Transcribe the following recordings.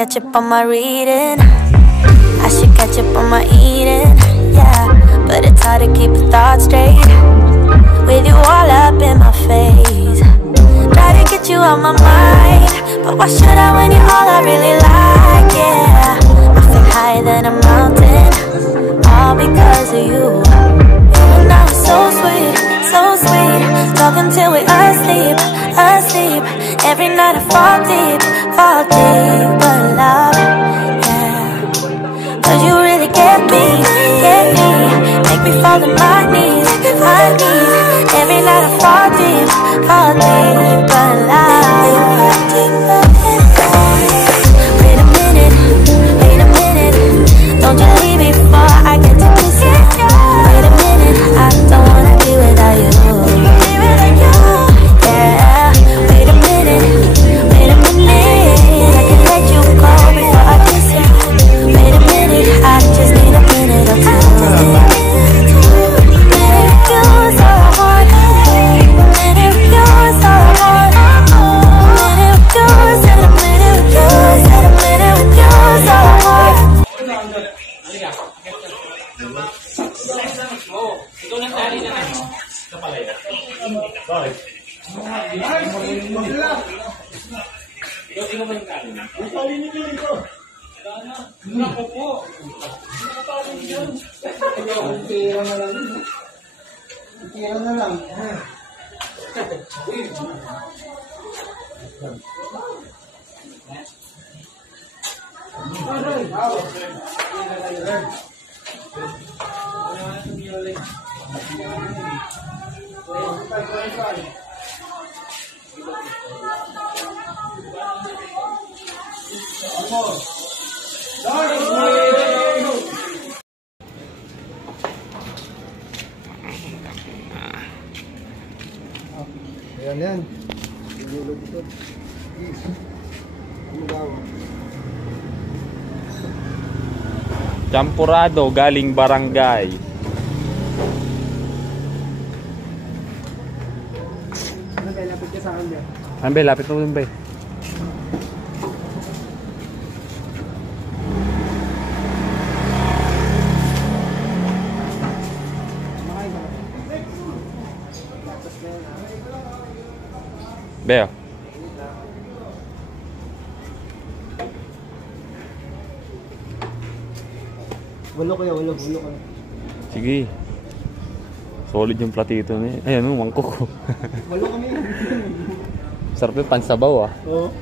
catch up on my reading. I should catch up on my eating. Yeah, but it's hard to keep a thought straight with you all up in my face. Try to get you out my mind, but why should I when you're all I really like? Yeah, I feel higher than a mountain, all because of you. You and I are so sweet, so sweet. Talking till we're asleep, asleep. Every night I fall deep, but love, yeah. Cause you really get me, make me fall to my knees, my knees. Every night I fall deep, but love. Wait a minute, don't you leave me before I get to kiss you. Wait a minute, I don't wanna be without you. Yeah, wait a minute, I can let you go before I kiss you. Wait a minute, I just need a minute or two. Ayan. Champurado galing barangay. Ano ba, lapit ka sa akin ba? Ambe, lapit mo dun, be. Beo. Walo kayo. Sige. Solid yung platito niya. Ayan yung mangkok ko. Walo kami. Sarap yung pansabaw ah. Oo.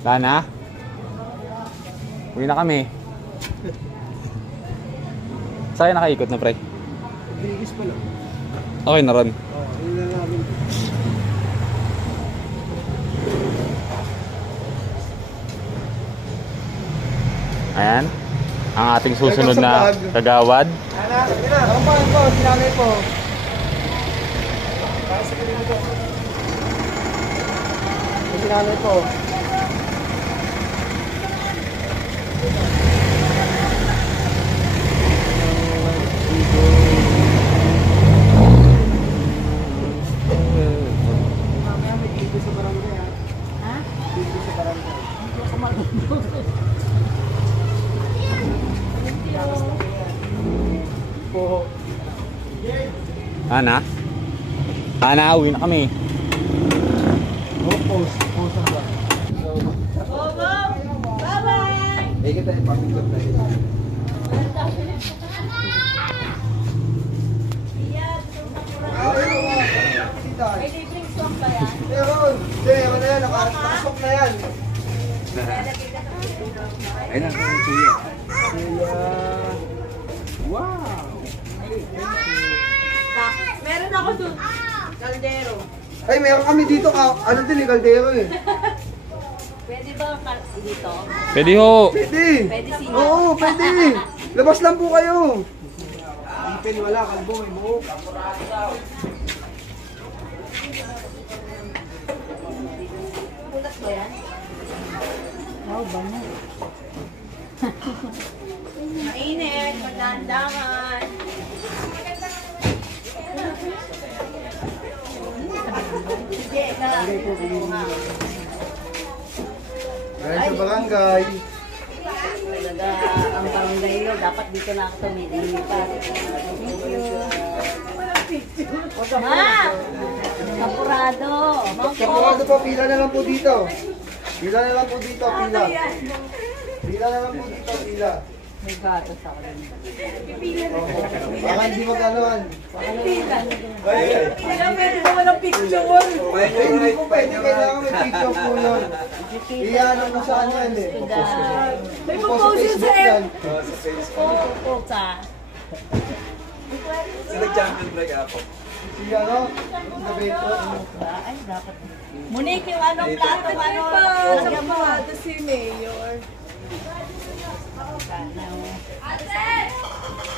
Lana? Uwi na kami. Saan nakaikot na, pre? Bigis pa lang. Okay na ron. Oo, yun na namin. Ayan. Ang ating susunod na kagawad. Ang pangan po, sinanay po. Para sa kanila po. Sinanay po. Mamaya may dito sa barangay ha? Ha? Dito sa barangay. Dito sa barangay. Po. Ana? Ana, uwi na kami. Post ang ba? Bye-bye! Eh, kita yung pamilya na yun. May libreng swak ba yan? Meron! Hindi, ano yan? Nakasok na yan. Ayun na, kuya. Wow! Meron ako dun. Kaldero. Ay, meron kami dito. Ano din, kaldero eh. Pwede ba dito? Pwede ho. Pwede. Pwede sino? Oo, pwede. Labas lang po kayo. Ipin wala, kalbo, may buhok. Bulat ba yan? Oh, bango. Mainit, pagdahan-dahan. Sige, Barangay po, galing sa barangay. Talaga, ang barangay nyo, dapat dito na ako tumilipat. Thank you. Ma! Kapurado! Kapurado po, pila na lang po dito. Pila na lang po dito, pila. Pila na lang po dito, pila. May gatos ako din. Baka hindi mag-anoan. Kailangan pwede mo walang picture. Eh, hindi po pwede, kailangan may picture po yun. Iyanan mo saan yan eh. May Po sa proposal sa Facebook yan. Puta. Si ano? Gabi po. Ay, dapat. Munik yung anong plato, ano? Sa pamada si Mayor.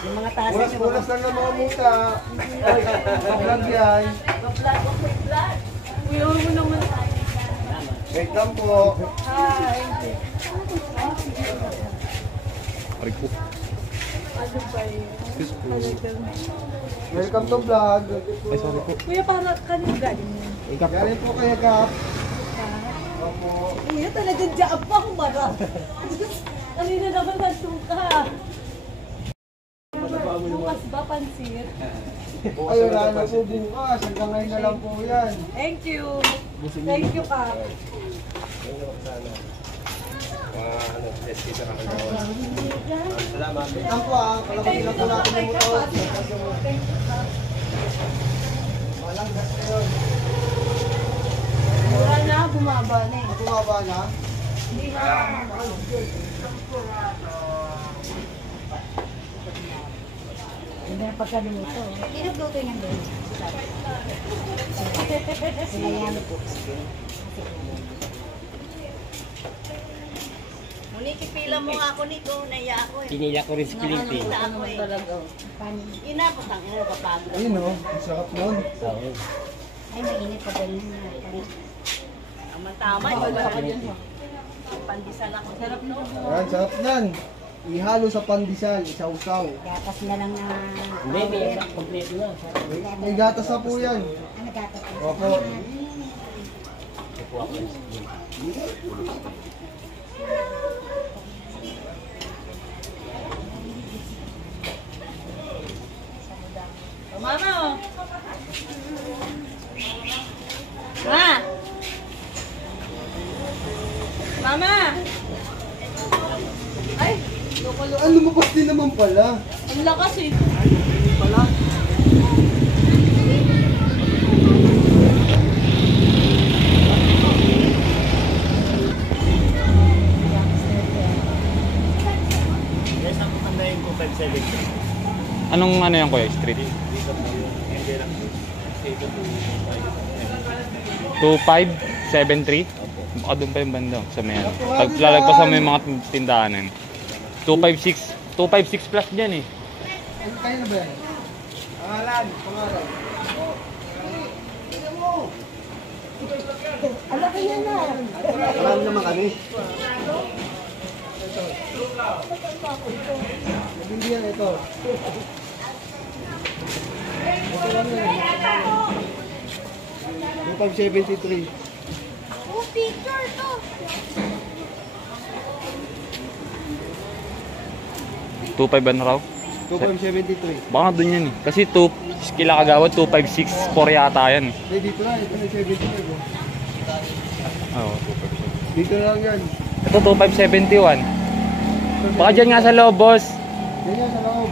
Yung mga tasa nyo. Pulas lang ng mga muta. Vlog yan. Uyaw mo naman. Wait lang po. Aray po. Ano ba yun? Excuse po. Welcome to vlog. Ay, sorry po. Kuya, para kanina galing mo. Galing po kaya Gap. Opo. Kuya, talagang jaabang bara. Kanina naman nagsuka. Bukas ba pansit? Ay, wala na po bukas. Hanggang ngayon na lang po yan. Thank you. Thank you, ka. Wait lang po ah. Palakasin lang po natin yung motor. Walang gas na yun. Wala na, bumaba na eh. Bumaba na. Hindi na pagkaluto. Inagluto niyan doon. Sinayan po. Muni, pila mo nga ako nito. Naiya ako eh. Kinila ko rin si Pilinti. Nakakita ako eh. Talaga. Inapos ang ina, kapagod. Ayun o. Ang sarap nun. Oo. Ay, mainit pa din. Tama, wala ka dyan. Pandesal ako. Sarap no? Yan, sarap yan. Ihalo sa pandesal, isaw-saw. Gatas na lang na... Hindi, may kompleto na. May gatas na po yan. Ano gatas? Opo. Mama oh. Ma! Mama! Ay! Ah, lumabas din naman pala. Ang lakas eh. Pala. Yes, ang tandayin ko 570. Anong ano yan, Kuya? Street? 2573? Baka doon pa yung banda sa may ano. Pag lalagpasan mo yung mga tindahanan. 256 plus dyan eh. Ano kayo na ba yan? Pangalan, pangalan. Alam naman kami. Nabili yan ito. Ito lang yan. 2573. Oh, picture to! 25 ano raw? 2573. Baka doon yan eh. Kasi kila Kagawad, 2564 yata yan eh. Hindi, dito na. Ito na 75. Oo, Dito na lang yan. ito 2571. Baka dyan nga sa loob, boss. Yan yan, sa loob.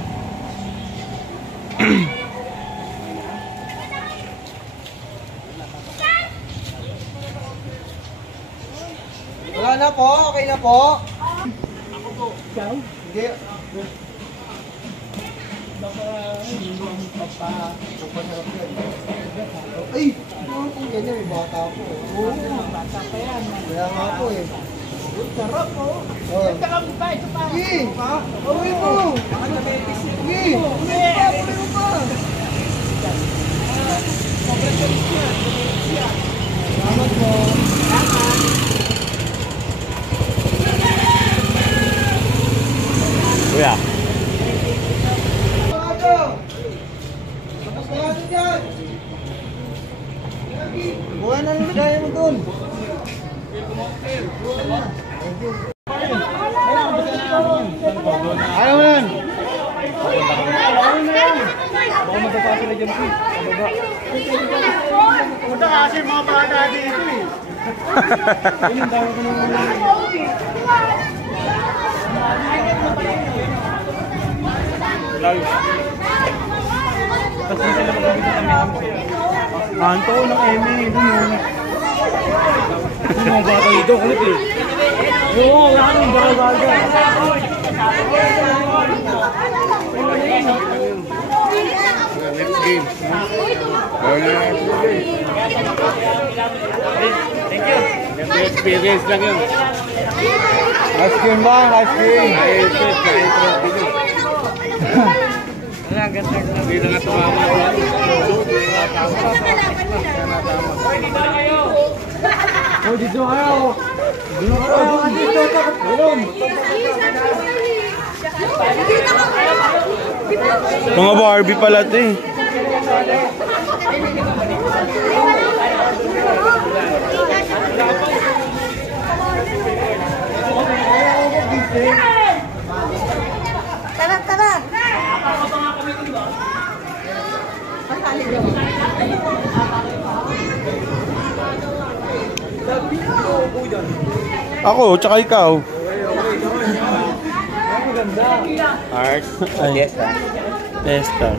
Wala na po, okay na po. Ako po. Hindi. Ay, ano pong ganyan, may bata po. Oo, bata pa yan. Kaya nga po eh. Sarap po. Ito ka pa, ito pa. Sige. Uwi mo. Sige. Uwi mo pa. Salamat po. Kuya. Tapos na natin yan. Buha na rin kaya mo dun. Ayaw mo yan. Baka matapasok na dyan. Punta kasi mga bata dito eh. Ayun, dami ko naman. Kanto ng Eme, dun yun. Mga bata dito, kulit eh. Oo, wala kang barabaga. Next game. Thank you. Experience lang yun. Nice game ba? Nice game. Hindi na nga tumama. Oh, dito kayo. Dito kayo. Mga Barbie pala ito eh. Tara, tara. Ako, tsaka ikaw. Art. Ay, Testa.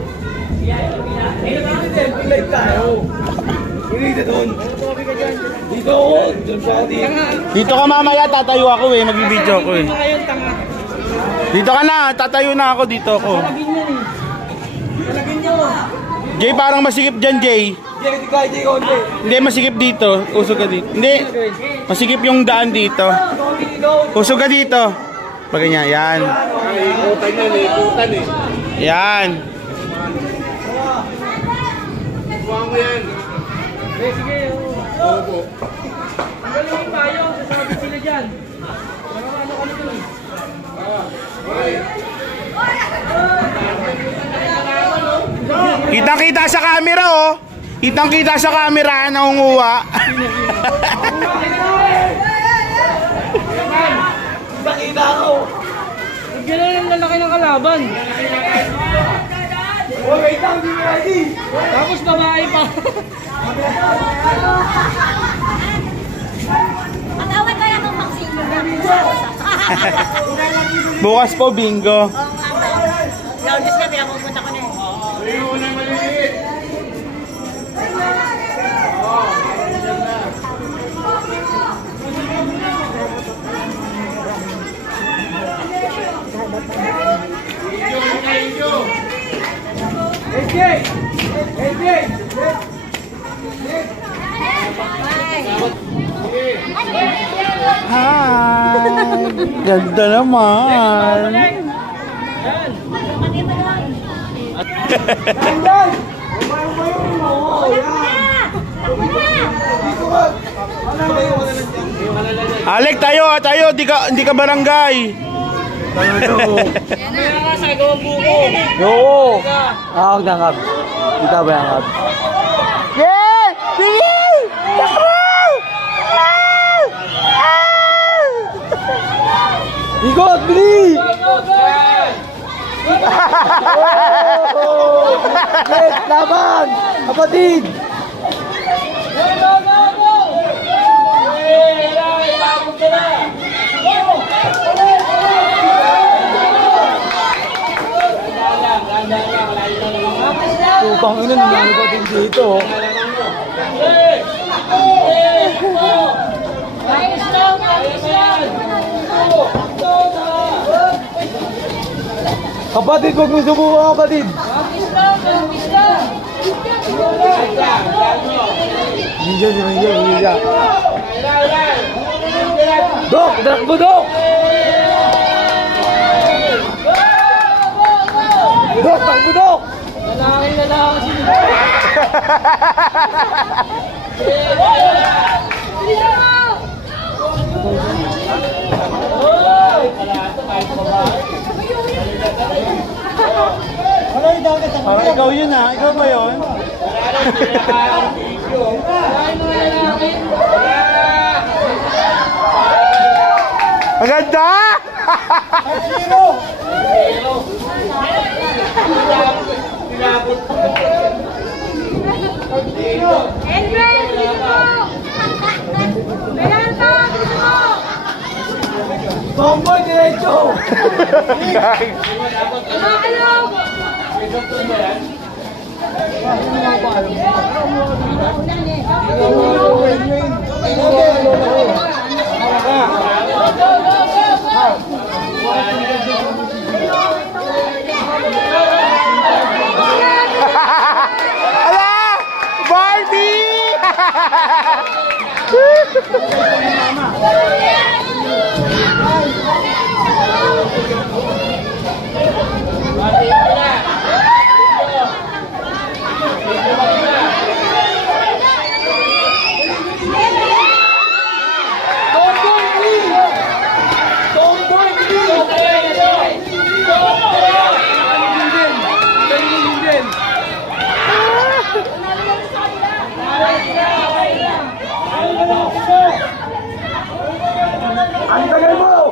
Dito ka mamaya, tatayo ako eh, magbibideo ako eh. Dito ka na, tatayo na ako, dito ako. Jay, parang masikip dyan, Jay. Hindi, masikip dito. Usog ka dito. Hindi, masikip yung daan dito. Usog ka dito. Pag ganyan, yan. Yan. Buha mo yan. Sige, oo. Ang galing yung tayo, sasabi sila dyan. Ano ka nito? Kitang-kita sa camera, oh. Kitang-kita sa camera, nangunguha. Nakita ako. Gano'n ang lalaki ng kalaban. Oh, wait lang, hindi mo ready. Tapos babae pa. Matawag kaya kang magsino. Bukas po, bingo. Laundis ka, pinapupunta ko na eh. Hi! Ganda naman! Alek, tayo, hindi ka barangay. Oo. Huwag na ngab. Kita ba yung ngab? Yeah! Sige! Ikot, bili! Yes, laban! Kapatid! Upang ina, nanalo pa din dito. Kapatid, huwag mo subukan, kapatid. Ninja. Dok! Dakbo, Dok! Dok! Dakbo, Dok! Lalaki sila. Parang ikaw yun ha? Ikaw ba yun? Maganda! Tomboy, diretso! Ala! Barbie! Ang tagal mo!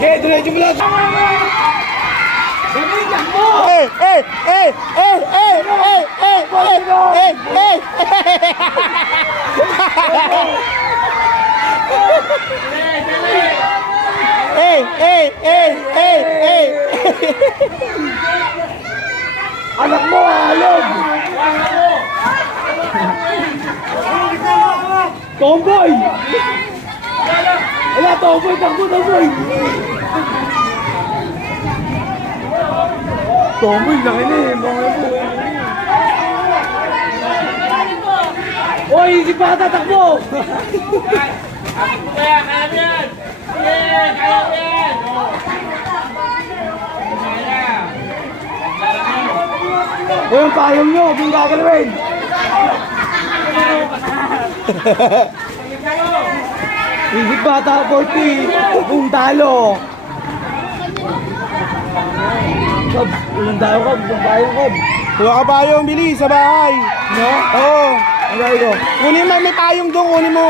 Eh, diretso mo lang! Gamitan mo! Eh! Eh! Eh! Eh! Eh! Eh! Eh! Eh! Eh! Eh! Eh! Eh! Eh! Eh! Anak mo, halog! Tomboy! Wala, tomboy! Takbo, tomboy! Tomboy, laki na eh! Mga po! Oy, si Bata, takbo! Kaya yan! Kaya yan! O yung payong nyo, huwag yung gagalawin! Isip Bata, 40! Kung talo! Kab, ulang tayo kab, ulang tayo kab! Kuha ka payong, bilis, sa bahay. No? Oo. Ang gaya ko? Kunin mo, may payong doon, kunin mo.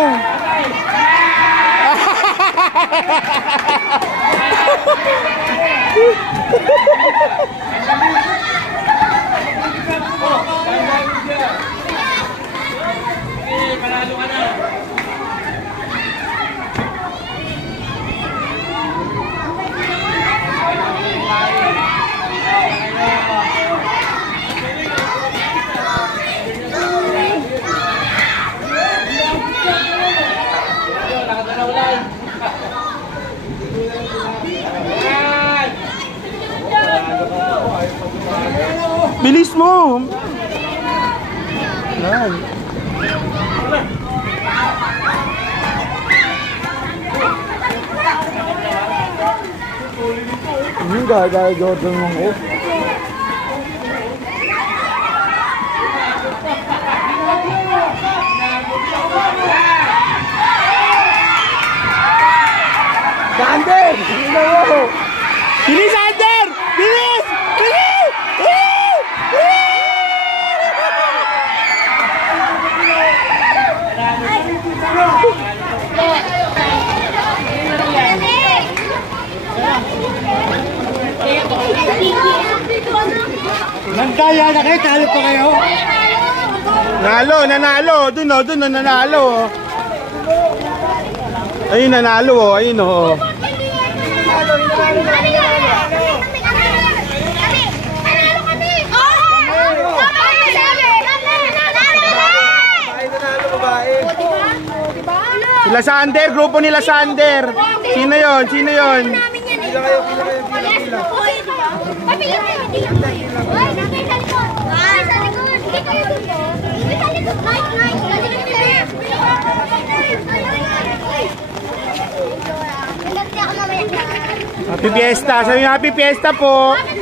Panalo ka na! Bilis mo. Yan. Yung gagaya Jordan mo ko. Sander! Bilis, Sander! Bilis! Bilis! Bilis! Nagdaya na kayo, talo pa kayo. Nalo, nanalo. Doon oh, doon oh, nanalo. Ayun, nanalo oh, ayun oh. Sila Sander, grupo nila Sander. Sino yon? Sino yon? Pila kayo. Happy Fiesta. Sabi niyo, Happy Fiesta po. Okay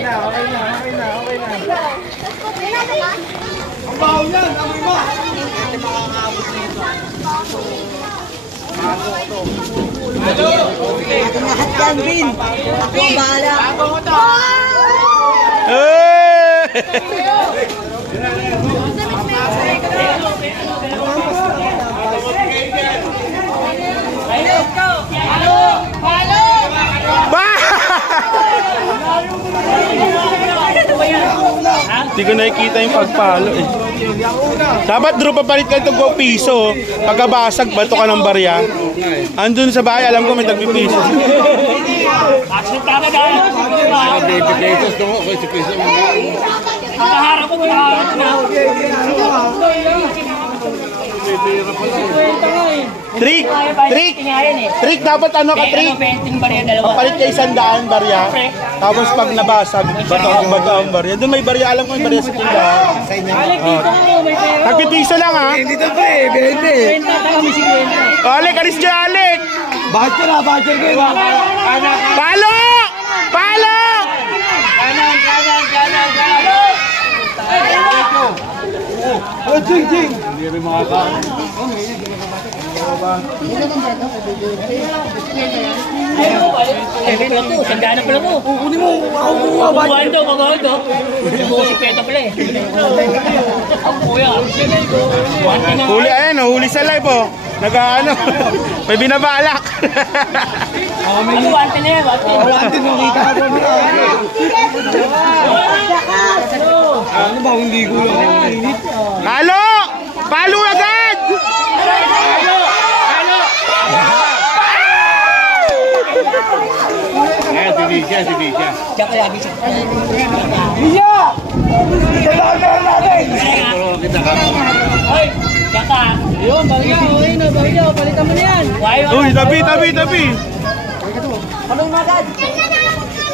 na. Ang baho yan, amoy mo. Hindi makakaabot nito. Lahat yan, Vin. Ako ang bahala. Hindi ko nakikita yung pagpalo eh. Dapat draw papalit ka itong 2 piso. Pagkabasag, bato ka ng barya. Andun sa bahay, alam ko may tagpipiso. Trick! Trick! Dapat ano ka, Trick? Papalit ka 100 barya. Tapos pag nabasag, bato ang barya. Doon may barya, alam ko may barya sa tindahan. Tagpipiso lang ha. Dito pa eh, 20. Alek, alis dyan, Alek! Badger kayo. Palo! Palo! Kanan. Oh, Jing! Hindi rin makakain. Sandaan na pala mo. Kukunin mo, ako kuha. Kagawan to. Si Peta pala eh. Ang kuya. Huli, ayan o, huli sa live o. Nag-ano, may binabalak. Ano, wante na yan, wante. Wante mo, kita ka po na. Ano ba, hindi ko lang. Palo! Palo agad! Ayan, si Bisha. Diyan ka lagi siya. Iya! Kailangan natin! Hoy! Diyan ka. Yun, bagyo. Palitan mo na yan. Uy, tabi! Anong magad?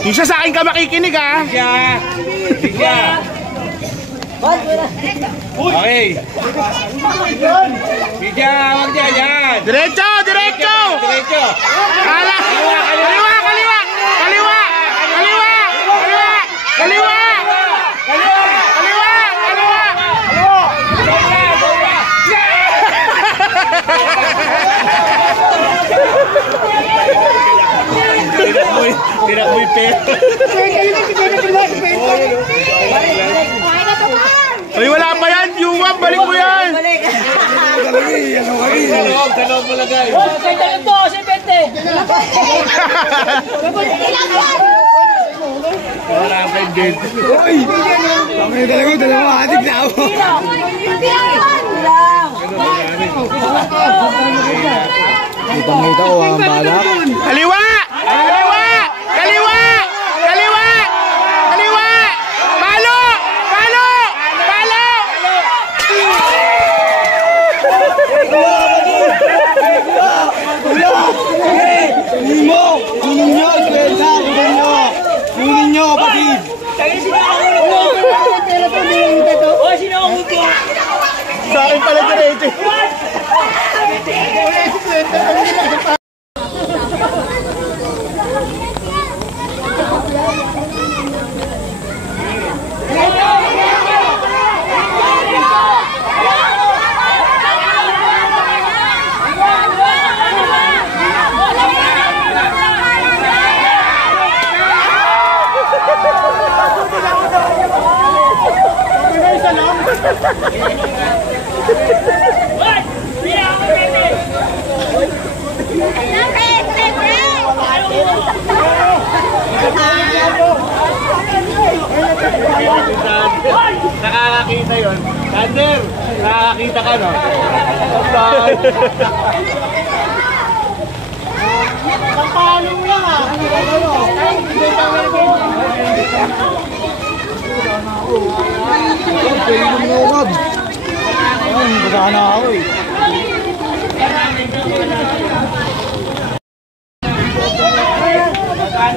Isa sa akin ka makikinig ha. Bisha. Okay. Bisha, wag dyan, yan. Diretso! Kaliwa! Tidak mo yung pera. Uy, wala pa yan! Yuwam, balik mo yan! Dalawang mo lagay. Sente to, sente. Wala pa yung date. Uy! Kami dalawa, adik na ako. Kitang-kita ko ang balak. Kaliwa! Palo! Kunin nyo, kapatid! Sa akin pala diretso. Nakakakita yun. Thunder, nakakakita ka, no? Kapalong lang ah! Pwede mo mga ukab. Ayun, baga na ako eh. Saan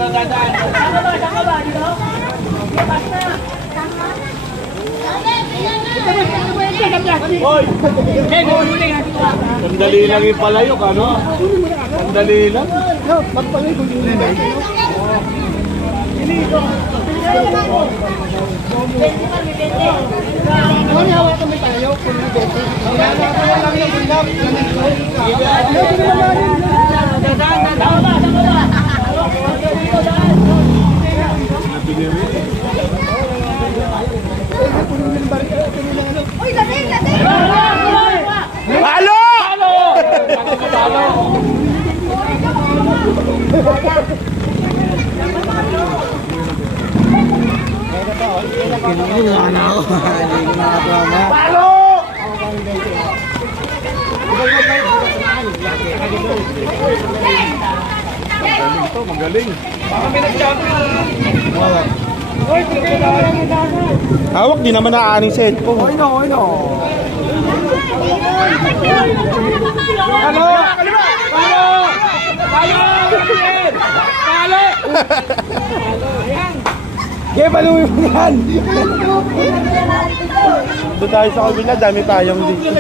ka ba? Dito? Pas na. Sandali lang yung palayok, ano? Sandali lang. Palo! Palo! Magaling. Hawak, di naman nakaaning set po. Okay, paluwi mo yan. Doon tayo sa kabila, dami tayong dito.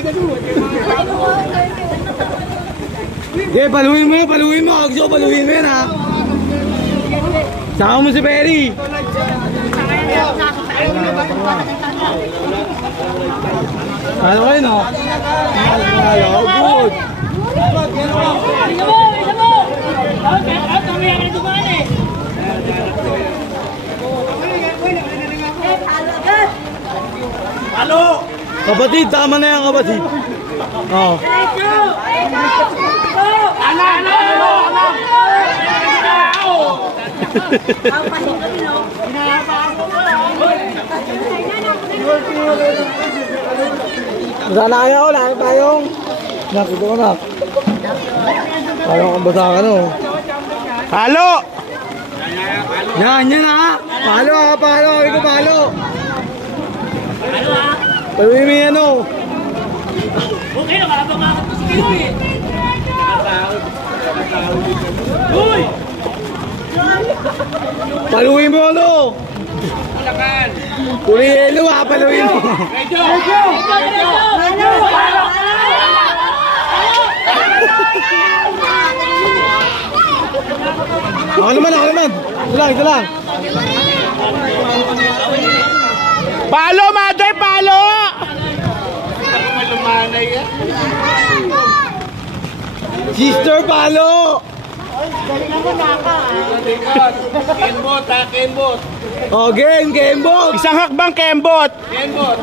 Okay, paluwi mo. Agso, paluwi mo yan, ha. Saka mo si Perry. Ano kayo, no? Good. Kapatid, tama na yan, kapatid. Oh. Sana kaya ko, lahat tayong nakita ko na. Parang kang basa ka, no? Palo! Yan ha. Palo ha, palo. Sabi ko palo. Paluin mo yan, no? Okay na, marapang makakot mo si Kilo eh. Uy! Paluin mo, no? Puli yelo ha, paluin mo. Ako naman. Ito lang. Palo, mother, palo! Sister, palo! Kembot, ha? Kembot. Oh, game ball! Isang hakbang kembot. Kembot.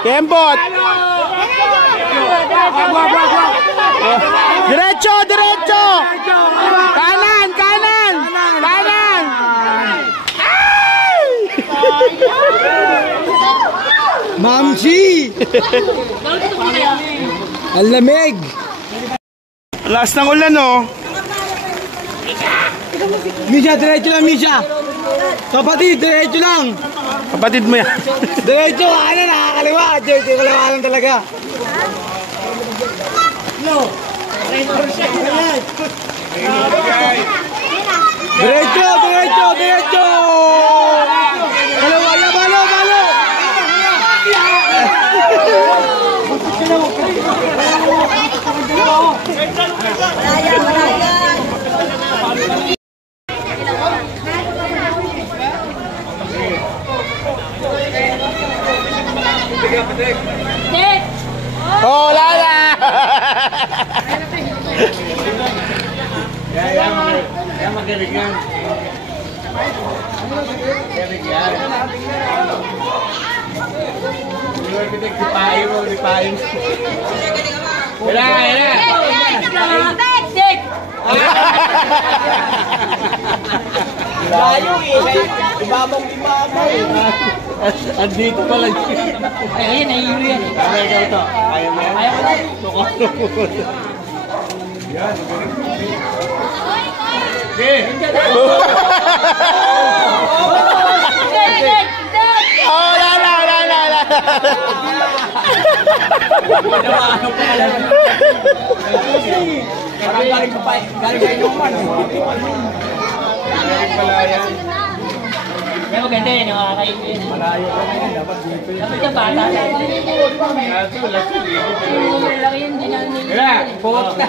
Kembot. Diretso! Kanan! Ay! Mamsi! Ang lamig! Lakas ng ulan, oh. Misha, diretso lang, Misha! Kapatid, diretso lang! Kapatid mo yan. Diretso, nakakaliwa! Diretso, kaliwa lang talaga! Diretso! Kaliwa, balo! Oh, lala! Yan magaling yan. Magaling yan. Dipahin mo. Wala. Layo ibabang. Andito pala. Ay, nahihilo yan. Kaya ikaw to. Kaya mo yan? Ayaw ko na. Yan. Okay. Oh, lala! Parang galing kayo naman. Galing pala yan. Kaya maganda yun, nakakainin. Malayo ka na yun, dapat dito. Dapat yung bata na. Malaki yun, di namin. Kaya, pukot ka.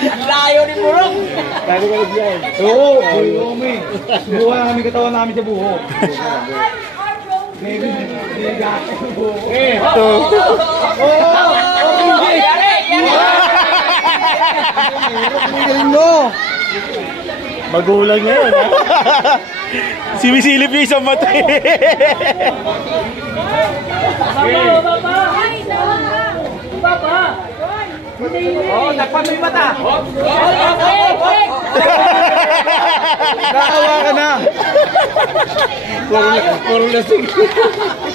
Ang layo ni Burong! Kaya ka nagbiyahe. Oo, Umi. Buha na kami katawan namin sa buho. Maybe, nagagate sa buho. Ito. Magulang niya yun, ha? Simisilip yung isang mata. Oh, takpan mo yung mata. Nakawa ka na. Puro lasing.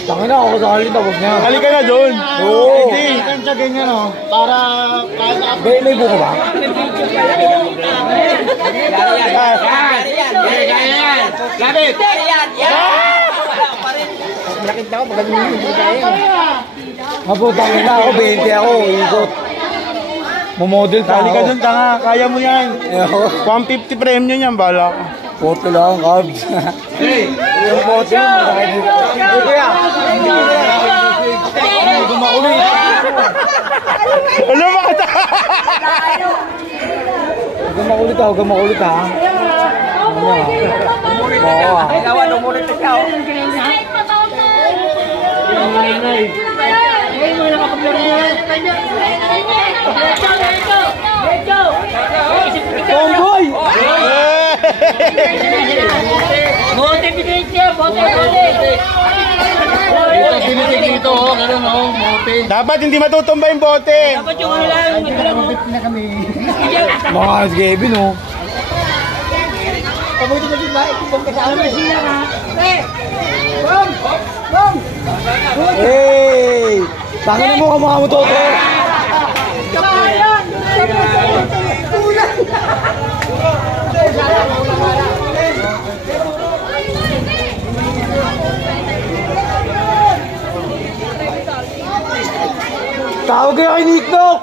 Tangin na ako sa halin, tapos na. Halika na doon. Oo. Hindi. Kansa ganyan, oh. Para kahit may buko ba? Yan. Labit. Nakita ko, magaling yung buko tayo. Maputangin na ako, 20 ako, ikot. Mumodel pa Halika ako. doon, tanga. Kaya mo yan. 150 premium yan, bala ka. Photo lang, carbs. Hey! Yung photo yun, kuya! Gumakulit! Ano ba ka? Huwag kang makulit ha. Umulit na siya. Kailangan umulit na siya. Tomboy! Bote, pinitya! Bote! Ito, tinitig dito, ganun o, mote. Dapat hindi matutumba yung bote. Dapat yung ano lang, Mga Kevin o. Kabuti na diba? Itubong ka sa amin. Hey! Tangin mo ka mga mototo. Tawag kayo kay Nick Nok!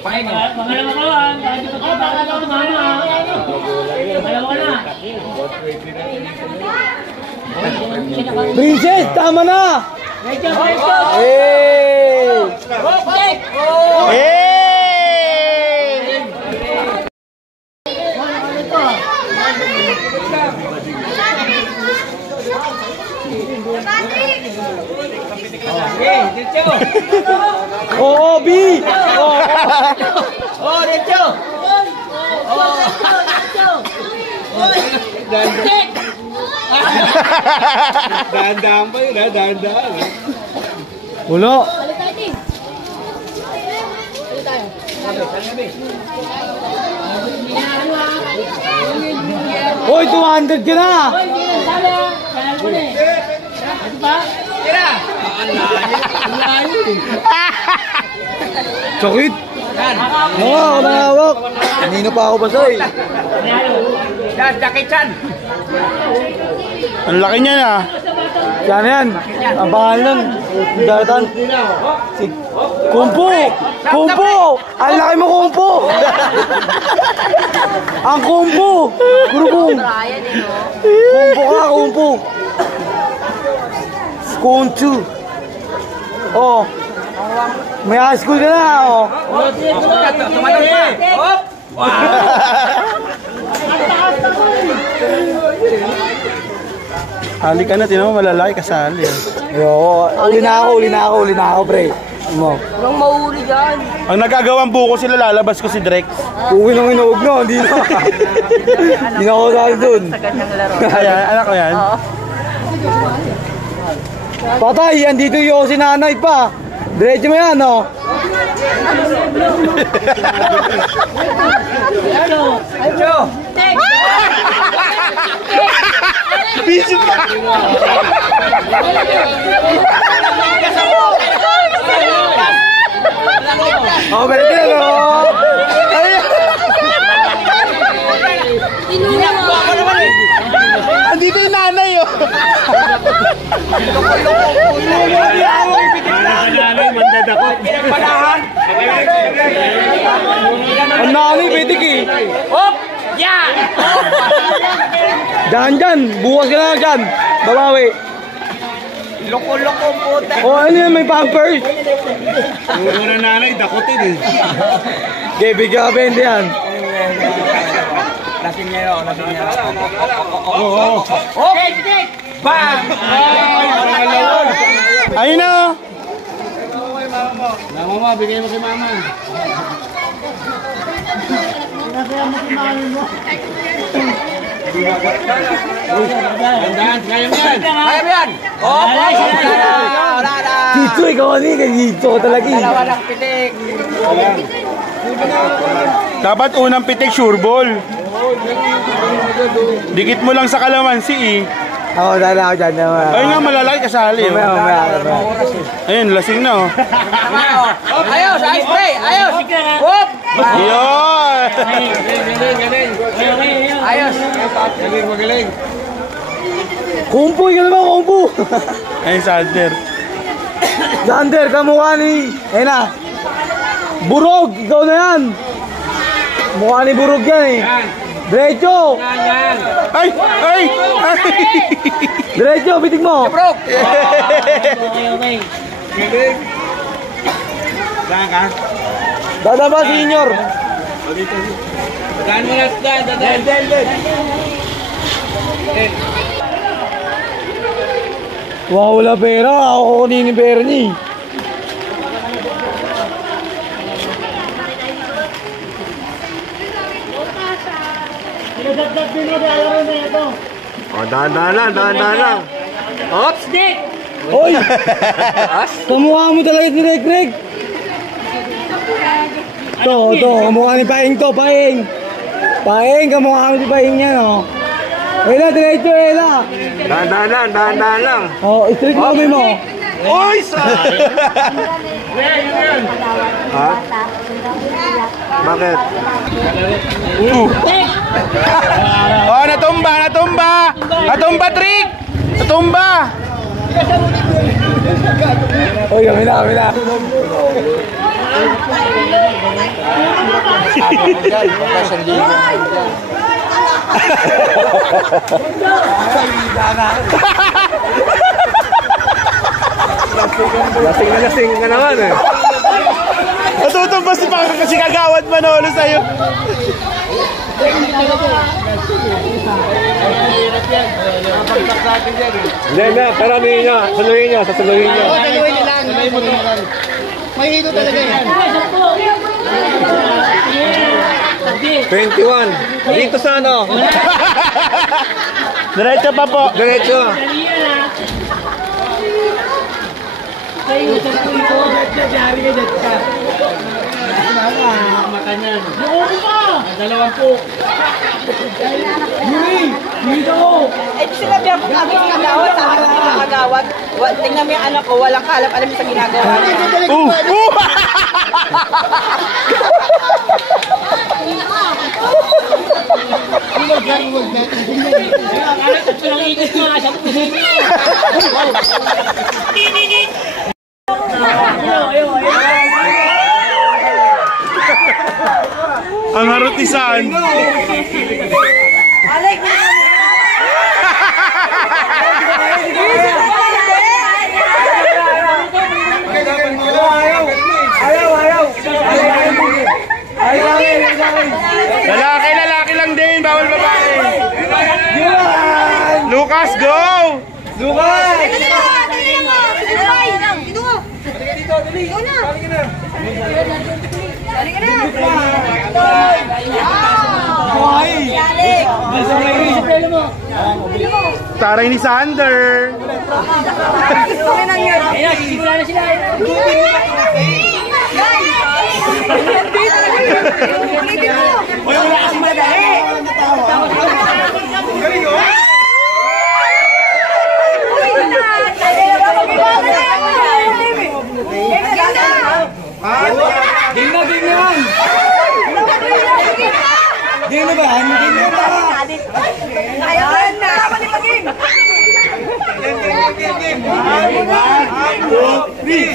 Pangalawa ka lang. Pangalawa ka mama. Pangalawa ka na. Princess, tama na! Medyo! Hey! Hey! Oo, B! Oh, Rencho! Dahan-dahan pa yun, ha? Dahan-dahan. Wala. Hoy, 200 ka na! Sakit! Oo, ako nangawak. Kanino pa ako basay? Jackie Chan! Ang laki niya na. Yan yan. Ang pangalan. Datan. Si Kumpo! Kumpo! Ang laki mo, Kumpo! Ang Kumpo! Gurubong! Kumpo ka, Kumpo! Kuntu! Oh! May high school ka na, oh! Tumatang pa! Hop! Halika na, tinan mo malalaki kasali. Yo, uli na ako, pre. Mo. Walang mahuli dyan. Ang nagagawang buko sila, lalabas ko si Drex. Uwi nang inuog no, hindi na. Hindi na ako dahil dun. Sa ganyang laro. Ayan, anak ko yan. Patay, andito yung si nanay pa. Diretso mo yan, no? Busy pa! Oh, pwede, no? Andito yung nanay, oh. Ang nanay, pitik eh. Hop! Yeah! Dyan. Bukas ka na dyan. Babawi. Loko-loko puta. Oh, ano yan? May pampers. Puro na nanay, dakutin eh. Okay, bigyan ka 20 yan. Lasing niya yun, lasing niya. Okay, titik! Bang! Ayun na, oh. Mama, bigay mo kay mama. Tandaan, kaya mo yan. Kaya mo yan! Oh, wala na! Dito, ikaw ano eh. Dito talaga eh. Dalawa ng pitik. Dapat unang pitik, sure ball. Dikit mo lang sa kalamansi, eh. Ako, dala ako dyan. Ayun nga, malalaki kasali, oh. Mamaya. Ayun, lasing na, oh. Ayos, ice spray! Ayos! Whoop! Yun! Galing. Ayos! Magaling. Kumpo, ikaw naman, kumpo. Ayun, Sander. Sander, kamukha ni... Ayun na. Burog, ikaw na yan. Mukha ni Burog yan eh. Diretso! Ay! Diretso, bitig mo! Bro! Galing. Saan ka? Dadaba, senior! Saan mo na saan? Wow, wala pera. Ako kukunin yung pera niya. Oh, dahan-dahan lang. Oops! Dick! Hoy! Kamukha mo talaga si Rek. Ito, kamukha ni Paing to, Paing. Paing, kamukha mo si Paing yan, oh. Ayun na, diretso, ayun na. Dahan-dahan lang. Oh, street mo kami mo. Uy! Ha? Bakit? Oh, natumba, trick! Natumba! Uy, kami na. Lasing ka naman eh. Natutumba si Kagawad Manolo sa'yo. Hindi, paranin nyo. Saluhin nyo. May hito talaga yan. 21. Dito sa ano? Diretso pa po. Diretso. Eh, sinabi ako kami ng kagawad, sabi ko ng kagawad, tingnan mo yung anak ko, walang alam sa ginagawa. Ang harutisan. Lalaki lang din, bawal babae. Lucas, go! Taray ni Sander. Binubo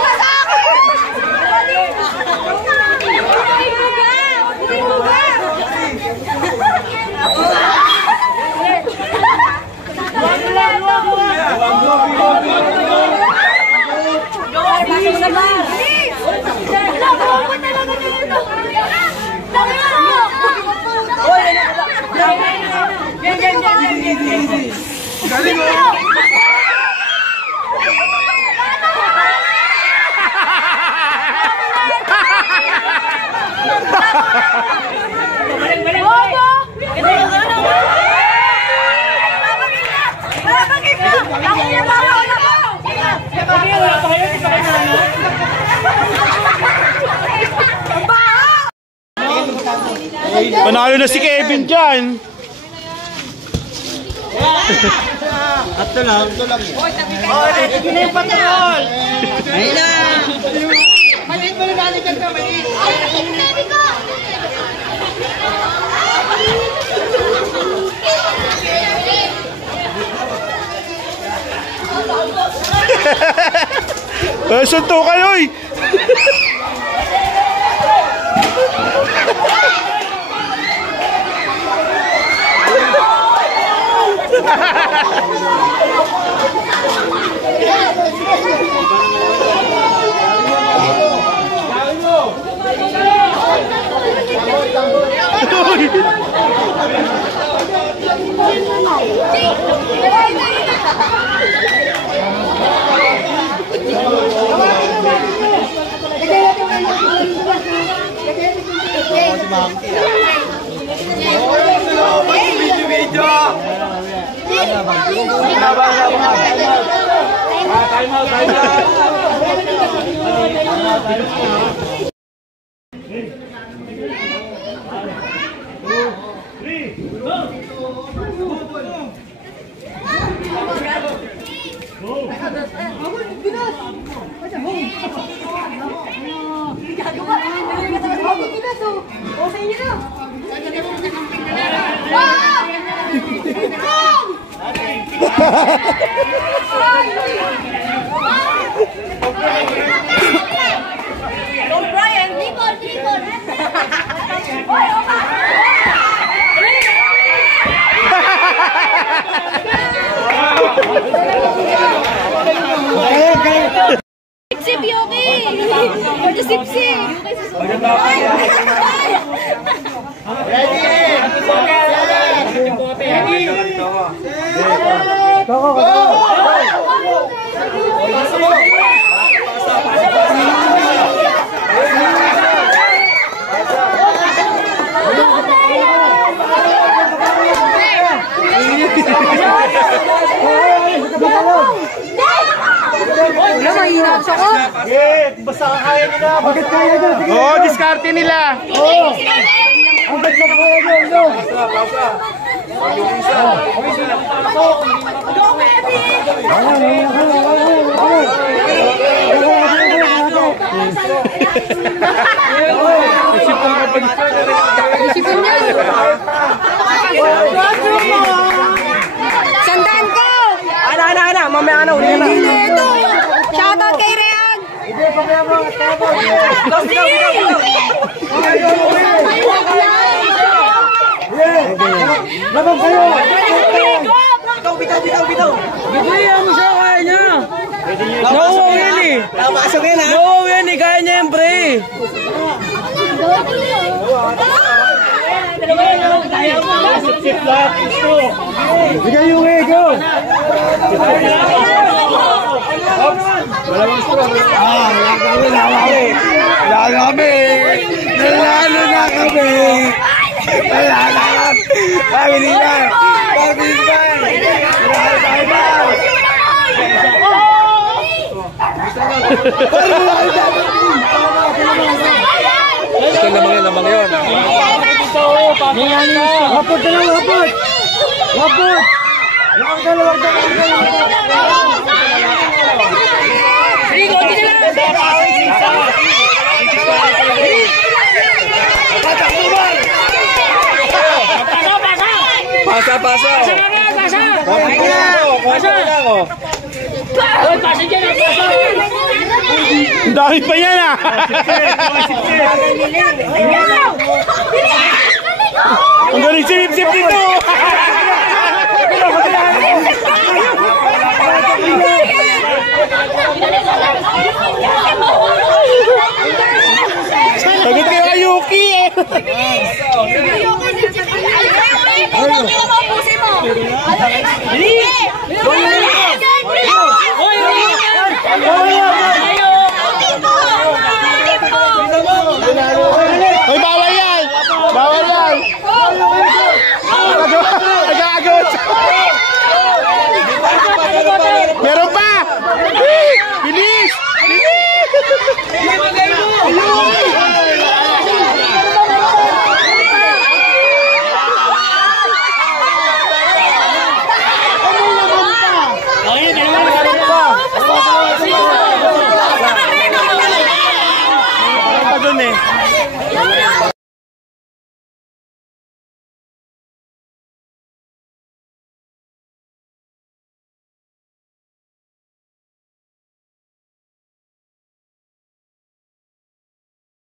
ka sa akin! Galing mo! Panalo na si Kevin dyan. Ito lang yun. Oh, ito na yung patrol! Ayun na! Maliit mo na balikan ka, maliit! Sunto kayo eh! Sip Yoki! Pwede sip-sip! Wala, mahina sa ko! Basta kaya nila! Bakit kaya nyo? Oo, diskarte nila! Oo! Ang basta kaya nyo! Sandaan ko! Ana, mamaya na uli na. Shoutout kay Rehan! Labang kayo! Bitaw. Bigyan mo siya, kaya niya! No-wow yan eh! Pasok yan ha. No-wow yan eh, kaya niya yan pre! Bigyan yung way, go! Wala kami! Nalalo na kami! Wala na kami! Pabilisan! Pabilisan! Wala tayo ba? Ito lamang yun. Hapot na lang, hapot! Hapot! Lakang dalawang pasa. Hoy, pasa dyan ang pasa. Ang dami pa yan ah. Ang galing sip-sip dito. Sagot kayo kay Yuki eh. Hoy, bawal yan! Bawal yan!